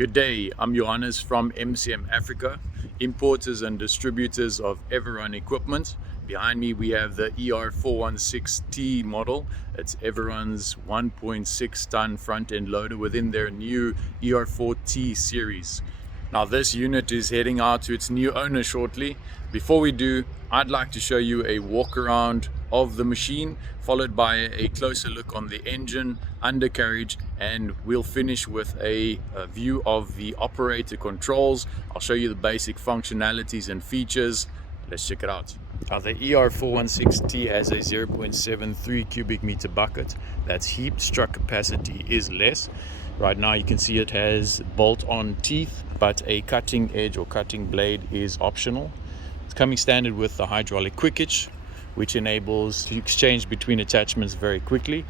Good day, I'm Johannes from MCM Africa, importers and distributors of Everun equipment. Behind me we have the ER416T model. It's Everun's 1.6 ton front end loader within their new ER4T series. Now this unit is heading out to its new owner shortly. Before we do, I'd like to show you a walk around of the machine, followed by a closer look on the engine, undercarriage, and we'll finish with a view of the operator controls. I'll show you the basic functionalities and features. Let's check it out. Now the ER416T has a 0.73 cubic meter bucket. That's heaped. Strut capacity is less. Right now you can see it has bolt-on teeth, but a cutting edge or cutting blade is optional. It's coming standard with the hydraulic quick hitch, which enables the exchange between attachments very quickly.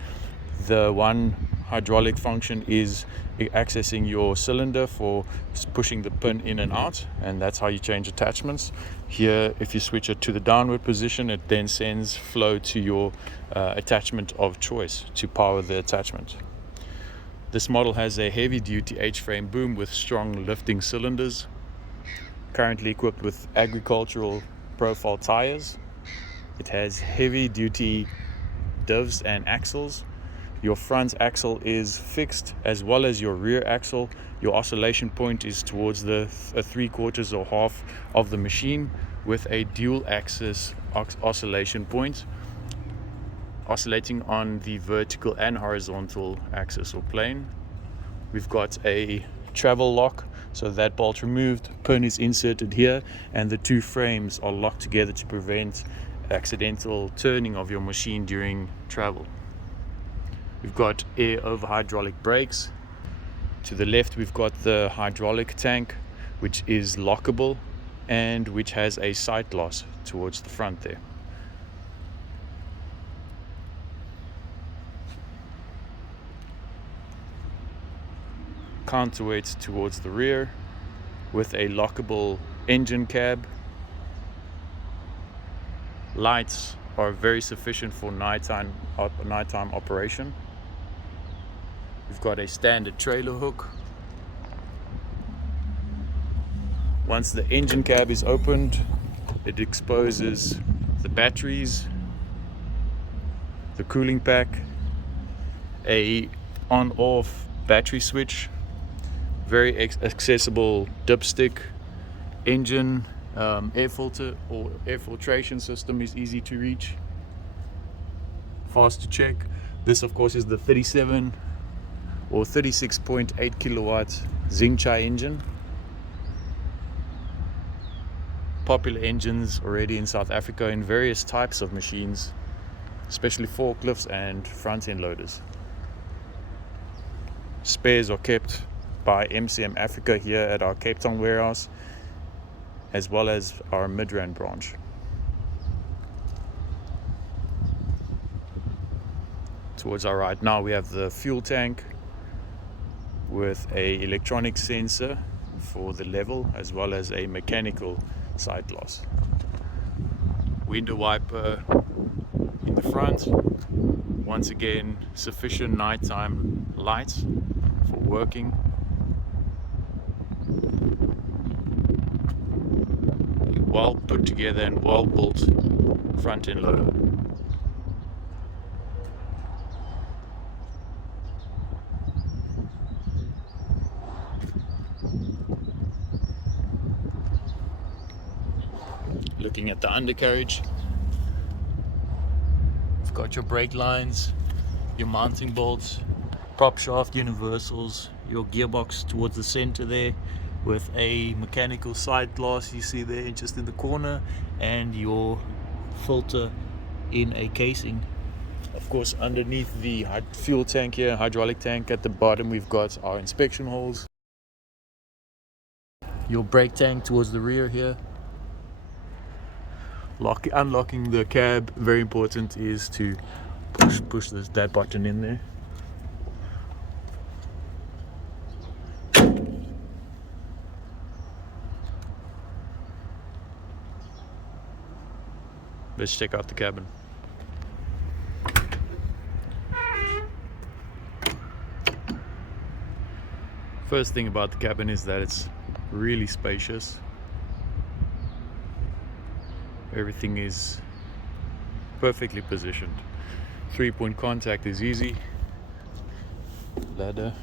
The one hydraulic function is accessing your cylinder for pushing the pin in and out, and that's how you change attachments. Here, if you switch it to the downward position, it then sends flow to your attachment of choice to power the attachment. This model has a heavy-duty H-frame boom with strong lifting cylinders, currently equipped with agricultural profile tires. It has heavy-duty divs and axles. Your front axle is fixed as well as your rear axle. Your oscillation point is towards the 3/4 or half of the machine with a dual axis oscillation point, oscillating on the vertical and horizontal axis or plane. We've got a travel lock, so that bolt removed, pin is inserted here, and the two frames are locked together to prevent accidental turning of your machine during travel. We've got air over hydraulic brakes. To the left we've got the hydraulic tank, which is lockable and which has a sight glass towards the front there. Counterweight towards the rear with a lockable engine cab. Lights are very sufficient for nighttime operation. We've got a standard trailer hook. Once the engine cab is opened, it exposes the batteries, the cooling pack, a on-off battery switch, very accessible dipstick, engine air filter or air filtration system is easy to reach, fast to check. This of course is the 37 or 36.8 kilowatt Xingchai engine. Popular engines already in South Africa in various types of machines, especially forklifts and front end loaders. Spares are kept by MCM Africa here at our Cape Town warehouse, as well as our Midrand branch. Towards our right now we have the fuel tank with a electronic sensor for the level as well as a mechanical sight glass. Window wiper in the front. Once again, sufficient nighttime lights for working. Well put together and well built front end loader. Looking at the undercarriage, you've got your brake lines, your mounting bolts, prop shaft universals, your gearbox towards the center there with a mechanical side glass you see there just in the corner, and your filter in a casing. Of course, underneath the fuel tank here, hydraulic tank, at the bottom we've got our inspection holes, your brake tank towards the rear here. Unlocking the cab, very important, is to push that button in there. Let's check out the cabin. First thing about the cabin is that it's really spacious. Everything is perfectly positioned. 3-point contact is easy. Ladder.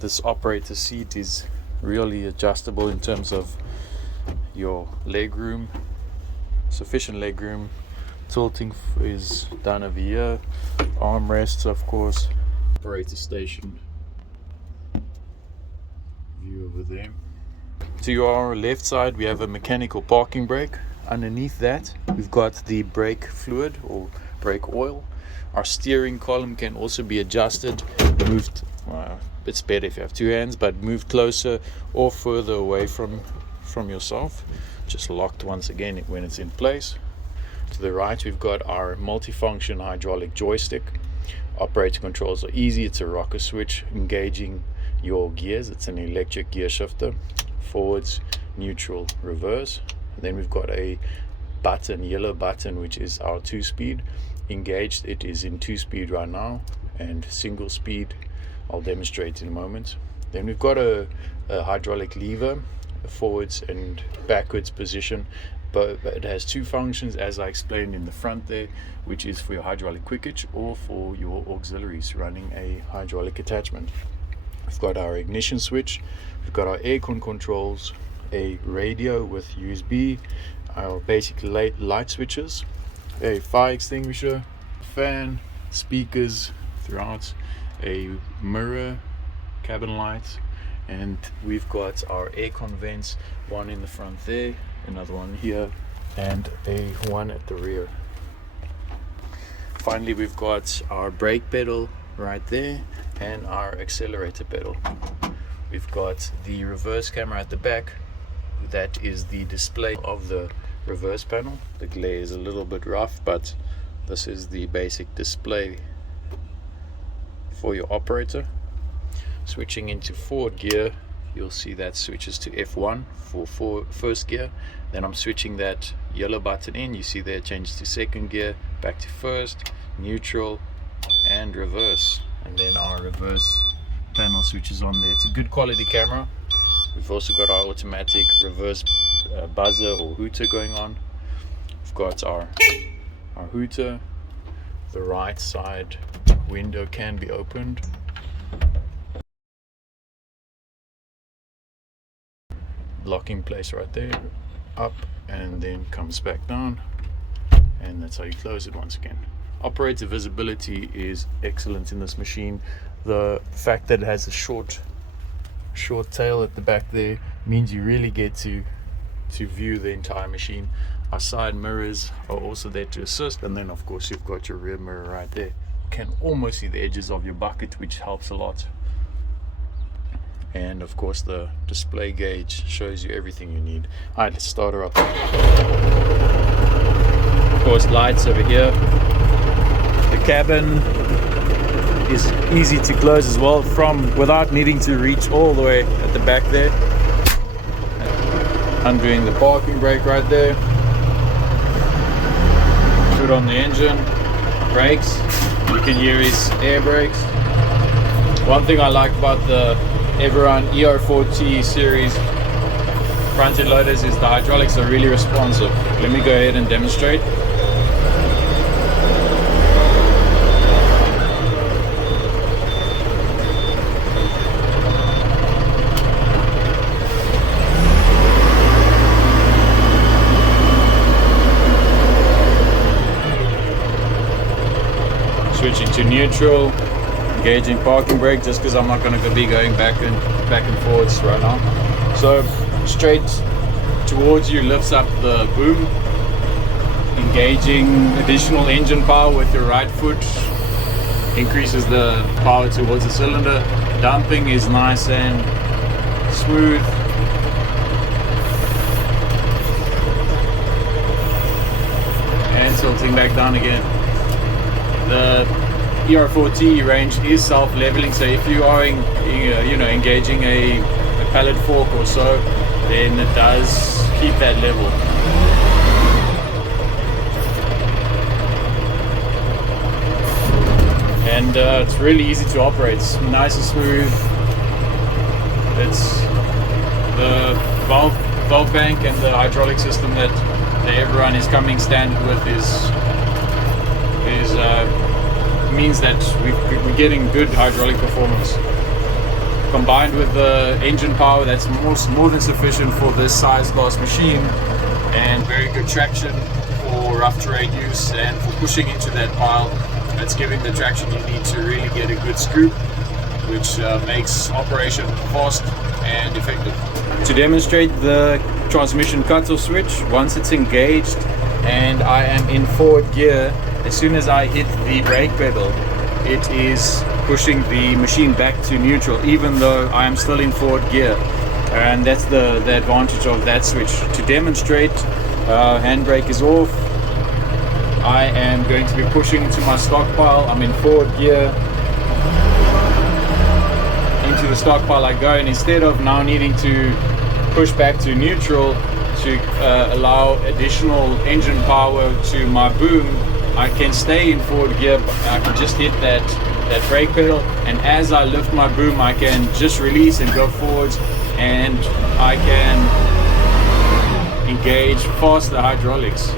This operator seat is really adjustable in terms of your leg room. Sufficient leg room. Tilting is done over here. Armrests, of course. Operator station. View over there. To our left side we have a mechanical parking brake. Underneath that we've got the brake fluid or brake oil. Our steering column can also be adjusted, moved, it's better if you have two hands, but moved closer or further away from yourself. Just locked once again when it's in place. To the right we've got our multifunction hydraulic joystick. Operator controls are easy. It's a rocker switch engaging your gears. It's an electric gear shifter. Forwards, neutral, reverse. And then we've got a button, yellow button, which is our 2-speed. Engaged, it is in 2-speed right now, and single speed I'll demonstrate in a moment. Then we've got a hydraulic lever, a forwards and backwards position, but it has two functions as I explained in the front there, which is for your hydraulic quickage or for your auxiliaries running a hydraulic attachment. We've got our ignition switch, we've got our aircon controls, a radio with USB, our basic light switches, a fire extinguisher, fan, speakers throughout, a mirror, cabin light, and we've got our aircon vents, one in the front there, another one here, and a one at the rear. Finally we've got our brake pedal right there and our accelerator pedal. We've got the reverse camera at the back. That is the display of the reverse panel. The glare is a little bit rough, but this is the basic display for your operator. Switching into forward gear, you'll see that switches to F1 for first gear. Then I'm switching that yellow button in. You see there it changes to second gear, back to first, neutral, and reverse. And then our reverse panel switches on there. It's a good quality camera. We've also got our automatic reverse buzzer or hooter going on. We've got our hooter. The right side window can be opened. Locking place right there, up and then comes back down, and that's how you close it once again. Operator visibility is excellent in this machine. The fact that it has a short tail at the back there means you really get to view the entire machine. Our side mirrors are also there to assist, and then of course you've got your rear mirror right there. You can almost see the edges of your bucket, which helps a lot. And of course the display gauge shows you everything you need. Alright, let's start her up. Of course, lights over here. The cabin is easy to close as well without needing to reach all the way at the back there. Undoing the parking brake right there. Put on the engine, brakes. You can hear his air brakes. One thing I like about the Everun ER416T series front-end loaders is the hydraulics are really responsive. Let me go ahead and demonstrate. Switching to neutral, engaging parking brake, just because I'm not going to be going back and forwards right now. So straight towards you lifts up the boom, engaging additional engine power with your right foot, increases the power towards the cylinder. Dumping is nice and smooth. And tilting back down again. The ER4T range is self-leveling, so if you are engaging a pallet fork or so, then it does keep that level. and it's really easy to operate. It's nice and smooth. It's the valve bank and the hydraulic system that the Everun is coming standard with means that we're getting good hydraulic performance. Combined with the engine power, that's more than sufficient for this size class machine, and very good traction for rough terrain use and for pushing into that pile. That's giving the traction you need to really get a good scoop, which makes operation fast and effective. To demonstrate the transmission cutoff switch, once it's engaged and I am in forward gear, as soon as I hit the brake pedal, it is pushing the machine back to neutral, even though I am still in forward gear. And that's the advantage of that switch. To demonstrate, handbrake is off. I am going to be pushing into my stockpile. I'm in forward gear. Into the stockpile I go, and instead of now needing to push back to neutral to allow additional engine power to my boom, I can stay in forward gear. I can just hit that brake pedal, and as I lift my boom I can just release and go forwards, and I can engage faster hydraulics.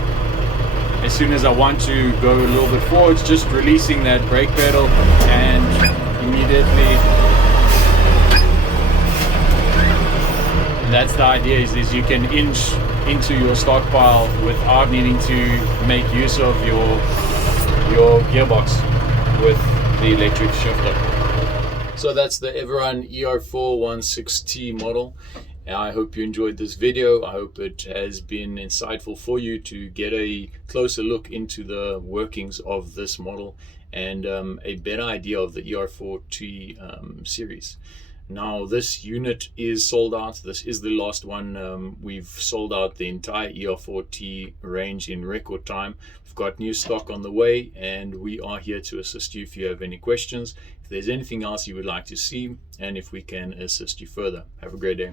As soon as I want to go a little bit forwards, just releasing that brake pedal, and immediately, that's the idea, is you can inch into your stockpile without needing to make use of your gearbox with the electric shifter. So that's the Everun ER416T model. I hope you enjoyed this video. I hope it has been insightful for you to get a closer look into the workings of this model and a better idea of the ER4T series. Now, this unit is sold out. This is the last one. We've sold out the entire ER4T range in record time. We've got new stock on the way, and we are here to assist you if you have any questions, if there's anything else you would like to see, and if we can assist you further. Have a great day.